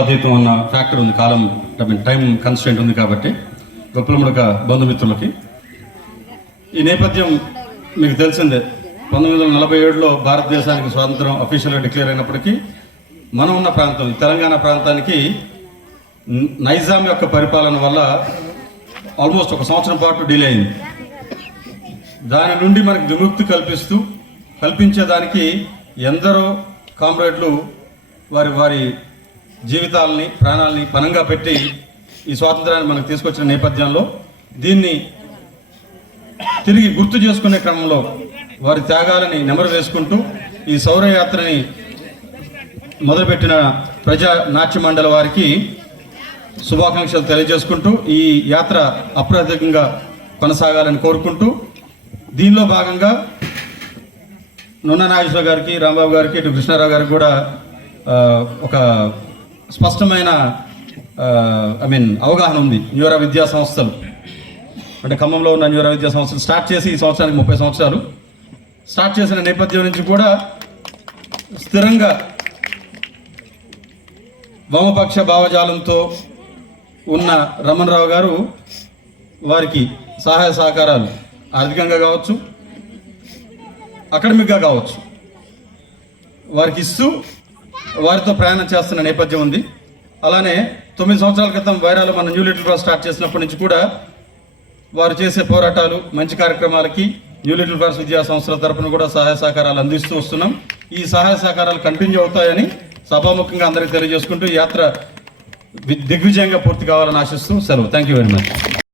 అతీతం ఉన్న ఫ్యాక్టర్ ఉంది కాలం ఐ మీన్ టైం కన్స్టెంట్ ఉంది కాబట్టి గొప్పలముడక బంధుమిత్రులకి. ఈ నేపథ్యం మీకు తెలిసిందే పంతొమ్మిది వందల నలభై ఏడులో భారతదేశానికి స్వాతంత్రం అఫీషియల్గా డిక్లేర్ అయినప్పటికీ మనం ఉన్న ప్రాంతం తెలంగాణ ప్రాంతానికి నైజాం యొక్క పరిపాలన వల్ల ఆల్మోస్ట్ ఒక సంవత్సరం పాటు డిలే అయింది. దాని నుండి మనకు విముక్తి కల్పిస్తూ కల్పించేదానికి ఎందరో కామ్రేడ్లు వారి వారి జీవితాలని ప్రాణాలని పనంగా పెట్టి ఈ స్వాతంత్రాన్ని మనకు తీసుకొచ్చిన నేపథ్యంలో దీన్ని తిరిగి గుర్తు చేసుకునే క్రమంలో వారి త్యాగాలని నెమరు వేసుకుంటూ ఈ సౌరయాత్రని మొదలుపెట్టిన ప్రజా నాట్య మండలి వారికి శుభాకాంక్షలు తెలియజేసుకుంటూ ఈ యాత్ర అప్రతికంగా కొనసాగాలని కోరుకుంటూ దీనిలో భాగంగా నున్న నాగేశ్వర గారికి రాంబాబు గారికి ఇటు కృష్ణారావు గారికి కూడా ఒక స్పష్టమైన ఐ మీన్ అవగాహన ఉంది న్యూర విద్యా సంస్థలు. అంటే ఖమ్మంలో ఉన్న న్యూర విద్యా సంస్థలు స్టార్ట్ చేసి ఈ సంవత్సరానికి ముప్పై సంవత్సరాలు. స్టార్ట్ చేసిన నేపథ్యం నుంచి కూడా స్థిరంగా వామపక్ష భావజాలంతో ఉన్న రమణరావు గారు వారికి సహాయ సహకారాలు ఆర్థికంగా కావచ్చు అకాడమిక్గా కావచ్చు వారికి ఇస్తూ వారితో ప్రయాణం చేస్తున్న నేపథ్యం ఉంది. అలానే తొమ్మిది సంవత్సరాల క్రితం వైరాలు మన న్యూ లిటిల్ క్రాస్ స్టార్ట్ చేసినప్పటి నుంచి కూడా వారు చేసే పోరాటాలు మంచి కార్యక్రమాలకి న్యూ లిటిల్ క్రాస్ విద్యా సంస్థల తరపున కూడా సహాయ సహకారాలు అందిస్తూ వస్తున్నాం. ఈ సహాయ సహకారాలు కంటిన్యూ అవుతాయని సభాముఖంగా అందరికీ తెలియజేసుకుంటూ యాత్ర దిగ్విజయంగా పూర్తి కావాలని ఆశిస్తూ సెలవు. Thank you very much